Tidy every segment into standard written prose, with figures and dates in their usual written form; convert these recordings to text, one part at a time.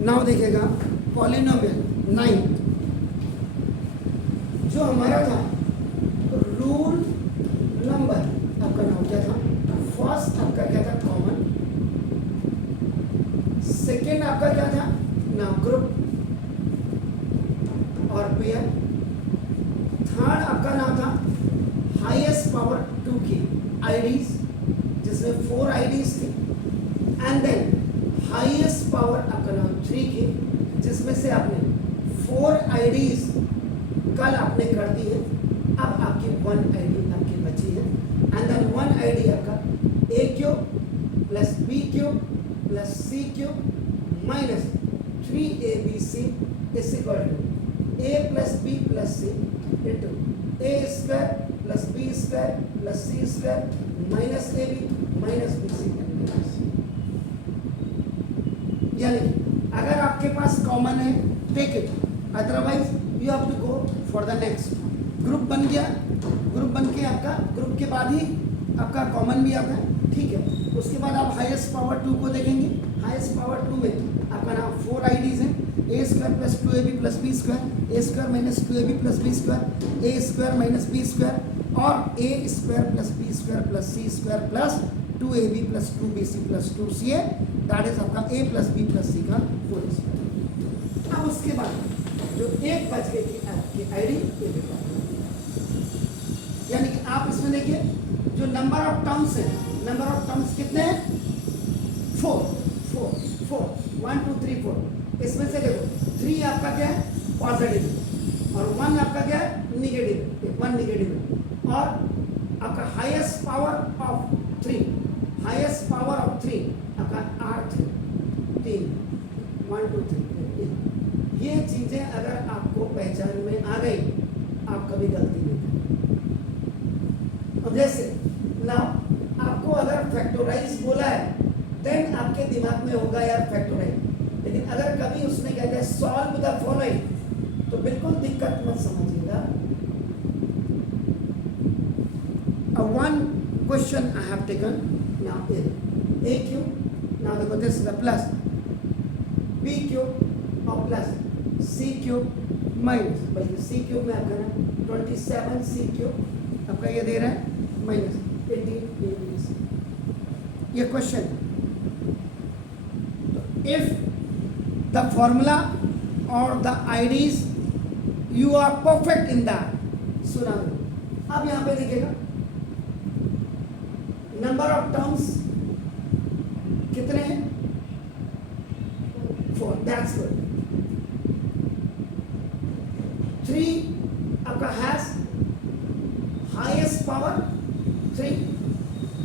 Now देखिएगा polynomial 9 जो हमारा था रूल नंबर, आपका नाम क्या था? फर्स्ट आपका क्या था? कॉमन। सेकेंड आपका क्या था? नाम ग्रुप और पेयर। थर्ड आपका नाम था हाईएस्ट पावर 2 की आईडीज, जिसमें 4 आईडीज थी। एंड देन हाईएस्ट पावर आपका नाम 3 की, जिसमें से आपने 4 आईडीज कल आपने कर दी है। अब आपकी 1 आईडी आपकी बची है। एंड देन 1 आईडी आपका a cube plus b cube plus c cube minus 3abc is equal to a plus b plus c into a square plus b square plus c square minus a b minus b c. यानी अगर आपके पास common है take it, otherwise you have to go for the next. Group बन गया, group बन के आपका ग्रुप के बाद ही आपका कॉमन भी आता है, ठीक है। उसके बाद आप हाईएस्ट पावर 2 को देखेंगे। हाईएस्ट पावर 2 में आपका नाम 4 आईडीज हैं, a square plus 2ab plus b square, a square minus 2ab plus b square, a square minus b square और a square plus b square plus c square plus 2ab plus 2bc plus 2ca, that is आपका a plus b plus c का whole square. अब उसके बाद जो एक बच गई थी आपकी आईडी, ये देखो, यानी कि आप इसमें देखिए जो नंबर ऑफ टर्म्स है, नंबर ऑफ टर्म्स कितने हैं? 4 1 2 3 4। इसमें से देखो 3 आपका क्या है? पॉजिटिव, और 1 आपका क्या है? निगेटिव। 1 निगेटिव है। और आपका highest power of 3, highest power of 3 आपका R3 3 1 2 3। ये चीजें अगर आपको पहचान में आ गई, आप कभी गलती नहीं करेंगे। अब जैसे ना आपको अगर फैक्टोराइज बोला है, देन आपके दिमाग में होगा यार फैक्टोराइज। लेकिन अगर कभी उसने कहते हैं सॉल्व द फॉलोइंग, तो बिल्कुल दिक्कत मत समझिएगा। One question I have taken now is a cube. Now देखो this is the plus b cube और plus c cube minus, बल्कि c cube में आपका ना 27 c cube आपका ये दे रहा है माइनस 18 ये क्वेश्चन। तो if the formula or the IDs you are perfect in that, सुना दो। अब यहाँ पे देखिएगा नंबर ऑफ टर्म्स कितने हैं? 4, दैट्स गुड। 3 आपका has highest power 3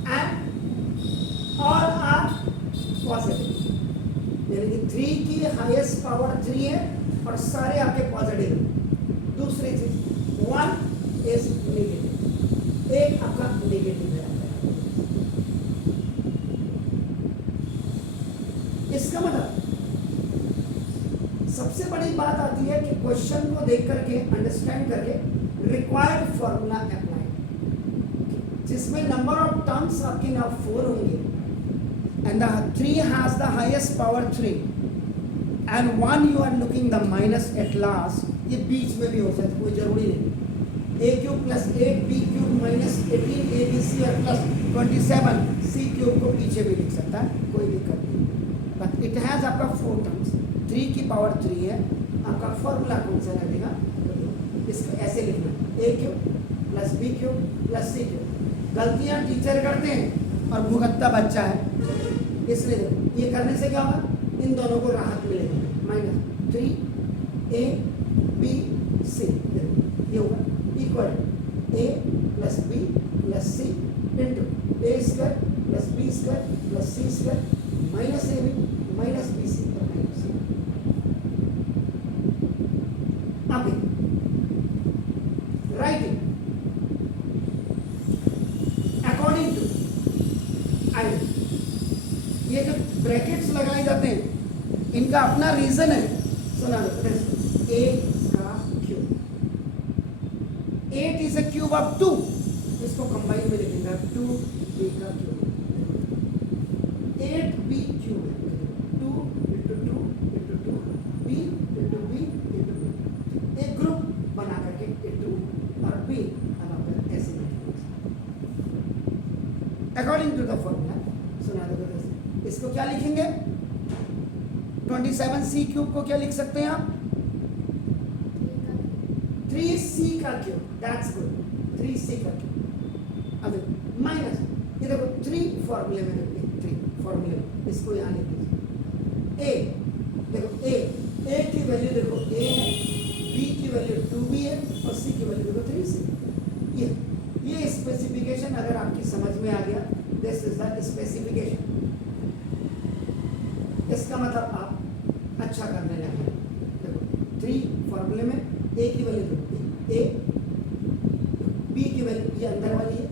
and all are positive, यानी कि 3 की हाईएस्ट पावर 3 है और सारे आपके पॉजिटिव हैं। दूसरी चीज 1 इज नेगेटिव, एक आपका नेगेटिव है। इसका मतलब सबसे बड़ी बात आती है कि क्वेश्चन को देख करके अंडरस्टैंड करके रिक्वायर्ड फॉर्मूला अप्लाई, जिसमें नंबर ऑफ टर्म्स आपकी ना 4 होंगे and the 3 has the highest power 3 and 1 you are looking the minus at last. ये बीच में भी हो सकता है, कोई जरूरी नहीं। a cube plus 8b cube minus 18abc और प्लस 27 c क्यूब को पीछे भी लिख सकता है, कोई दिक्कत नहीं। बट इट हैज आपका 4 टर्म्स, 3 की पावर 3 है। आपका फॉर्मूला कौन सा लगेगा? इसको ऐसे लिखना, a cube plus b cube plus c cube. गलतियां टीचर करते हैं और भुगतता बच्चा है, इसलिए ये करने से क्या होगा? इन दोनों को राहत मिलेगी। माइनस 3abc ये होगा equal a plus b plus c into a square plus b square plus c square minus a b minus b c और माइनस सी। अब राइटिंग अकॉर्डिंग टू आई, ये जो ब्रैकेट्स लगाए जाते हैं इनका अपना रीजन है। सुना लो, ए का cube, 8 is a cube of 2, इसको कंबाइन में लिखेंगे 2b का क्यूब, 8b क्यूब है, 2 into 2 into 2 according to the formula. सुना दो जैसे इसको क्या लिखेंगे, 27c क्यूब को क्या लिख सकते हैं आप, 3c का क्यूब, दैट्स गुड, 3c का क्यूब। अब माइनस ये देखो 3 फॉर्मूले में, देखो 3 फॉर्मूले में, इसको यहाँ लिख दीजिए। a देखो a की वैल्यू देखो a है, b की वैल्यू 2b है और c की वैल्यू देखो 3c। ये स्पेसिफिकेशन अगर आपकी समझ में आ गया, दिस इज द स्पेसिफिकेशन। इसका मतलब आप अच्छा करने लगे। देखो 3 फॉर्मूले में a की वैल्यू देखो a, b की वैल्यू ये अंदर वाली है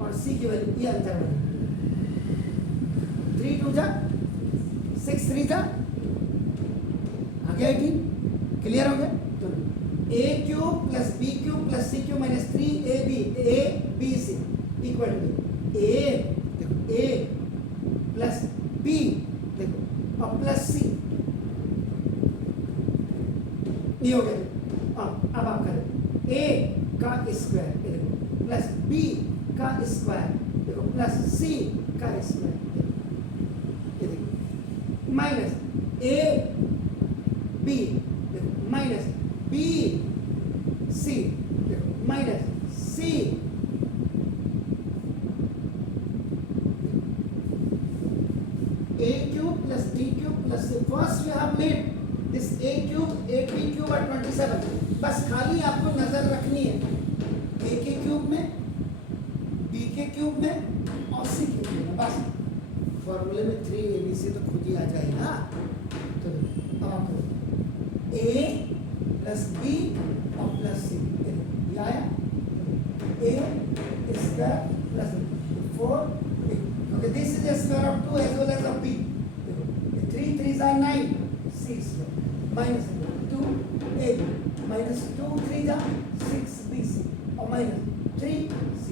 और c की वैल्यू ये अंदर वाली है। 3 2 जा 6 3 जा आ गया 18, क्लियर हो गया। तो a cube plus b cube plus c cube minus 3ab equal to a देखो a प्लस b देखो और प्लस c, ये हो गया। अब आप करें a का स्क्वायर देखो प्लस b का स्क्वायर देखो प्लस c का स्क्वायर, ये देखो माइनस a b देखो माइनस b c देखो minus c a cube plus b cube plus c। first we have made this a cube 8b cube और 27। बस खाली आपको नजर रखनी है a के क्यूब में, b के क्यूब में और c के क्यूब में। बस फॉर्मूले में 3abc तो खुद ही आ जाएगा। तो अब आप करो a प्लस b और प्लस c, ये आया a square plus 4। okay, this is the square of 2 as well as of b। 3 3s are 9, c square minus 2ab minus 2 3s are 6bc और minus 3c।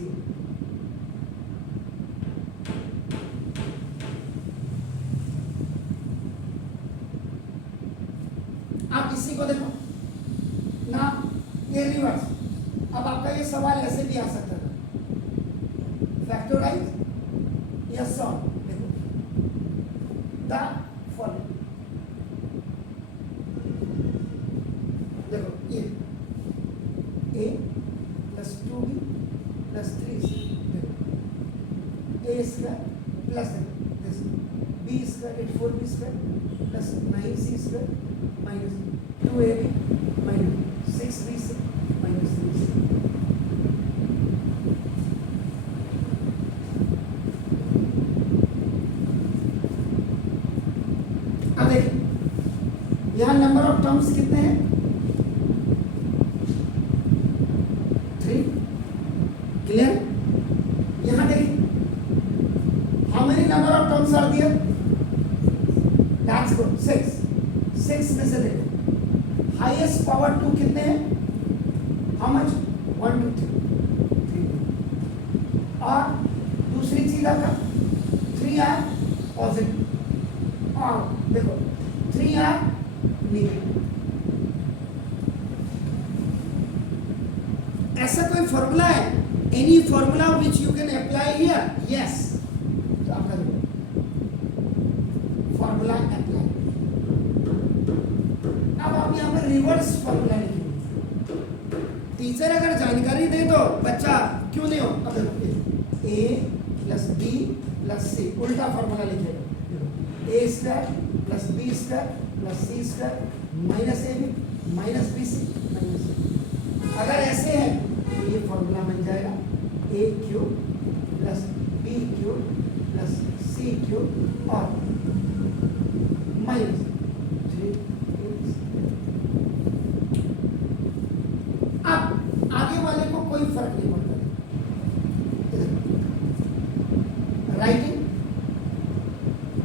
आप इसी को देखो ना, ये रिवर्स। अब आपका ये सवाल ऐसे भी आ सकता था, फैक्टराइज या सॉल्व। देखो द फॉलोइंग, देखो ये a plus 2b plus 3c देखो a square plus b square 4b square plus 9c square minus 2ab minus 6bc minus 3c। अब देखिए यहाँ नंबर ऑफ टर्म्स कितने हैं, 3, क्लियर। यहाँ देखिए how many number of terms are there, that's good 6 में से देखो हाईएस्ट पावर 2 कितने हैं, हाउ मच 1 2 3 और दूसरी चीज आपका 3 आया पॉजिटिव और देखो 3 आया नेगेटिव। ऐसा कोई फॉर्मूला है, any formula which you can apply here, yes. तो आपका देखो फॉर्मूला अप्लाई। अब आप यहाँ पर रिवर्स फॉर्मूला लिखेंगे। टीचर अगर जानकारी दे तो बच्चा क्यों नहीं हो। अब देखो a plus b plus c उल्टा फॉर्मूला लिखेगा, a square plus b square plus c square minus ab minus bc minus c। अगर ऐसे है तो ये फॉर्मूला बन जाएगा a cube plus b cube plus c cube और माइनस 3। अब आगे वाले को कोई फर्क नहीं पड़ता, writing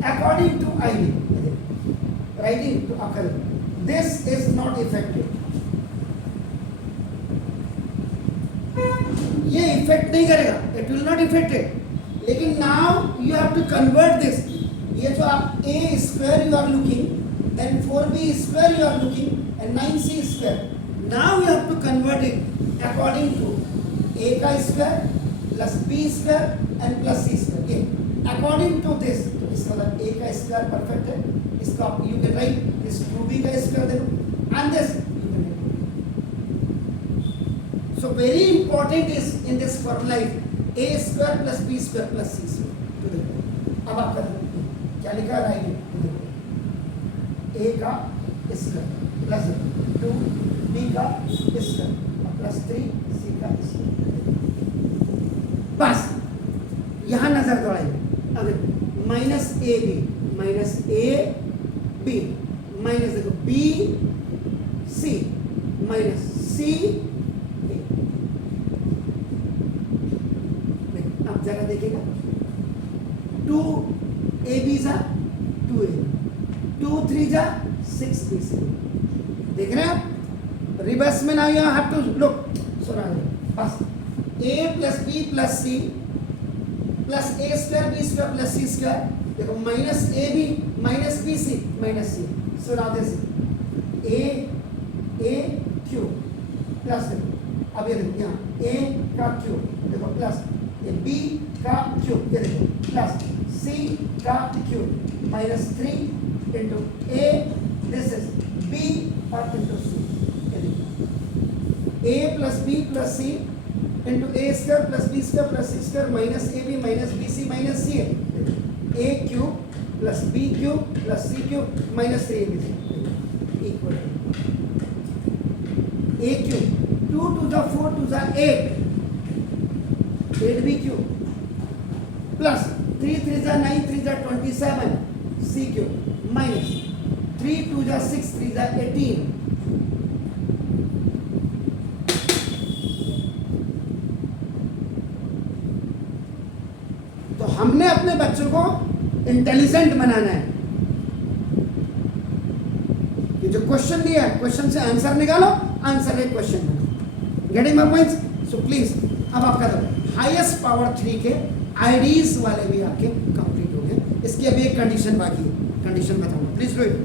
according to ID, writing to अकल, दिस इज नॉट इफेक्टिव। ये इफेक्ट नहीं करेगा, it will not effect it. लेकिन now you have to convert this, ये जो आप a square you are looking, then 4b square you are looking and 9c square, now you have to convert it according to a का square plus b square and plus c square, ये according to this, इसका मतलब ए का square perfect है, इसका you can right this 2b का square दे दो and this you can write. So very important is in this formula is a square plus b square plus c square. तो देखो अब आप कर क्या लिखा है, राइट ए का स्क्वायर प्लस 2b का स्क्वायर प्लस 3c का स्क्वायर। बस यहां नजर दौड़ाइए। अब माइनस ए बी माइनस देखो बी सी माइनस सी ए। अब जरा देखिएगा 2 ए बी जा 2 ए 2 3 जा 6 बी सी। देख रहे हैं आप रिवर्स में ना, यू हैव टू लुक। सुना बस a plus b plus c plus a square b square plus c square. देखो minus a b minus b c minus c. सुना दे ए क्यू प्लस देखो अब ये देखो यहाँ ए का क्यू देखो प्लस ये बी का क्यू ये देखो प्लस सी का cube minus 3 into a this is b और into c. a plus b plus c into a square plus b square plus c square minus a b minus b c minus c a cube plus b cube plus c cube minus 3 a b c equal a cube 2 to the 4 to the 8 8b cube plus 3 3 the 9 3 the 27 C cube minus 3 2 द 6 3 द 18। हमने अपने बच्चों को intelligent बनाना है कि जो question दिया है क्वेश्चन से आंसर निकालो, आंसर एक क्वेश्चन बनाओ। Getting my points? So please अब आपका तो हाईएस्ट पावर 3 के आईडीज वाले भी आपके कंप्लीट हो गए। इसकी अभी एक कंडीशन बाकी है, कंडीशन बताऊंगा, प्लीज डू इट।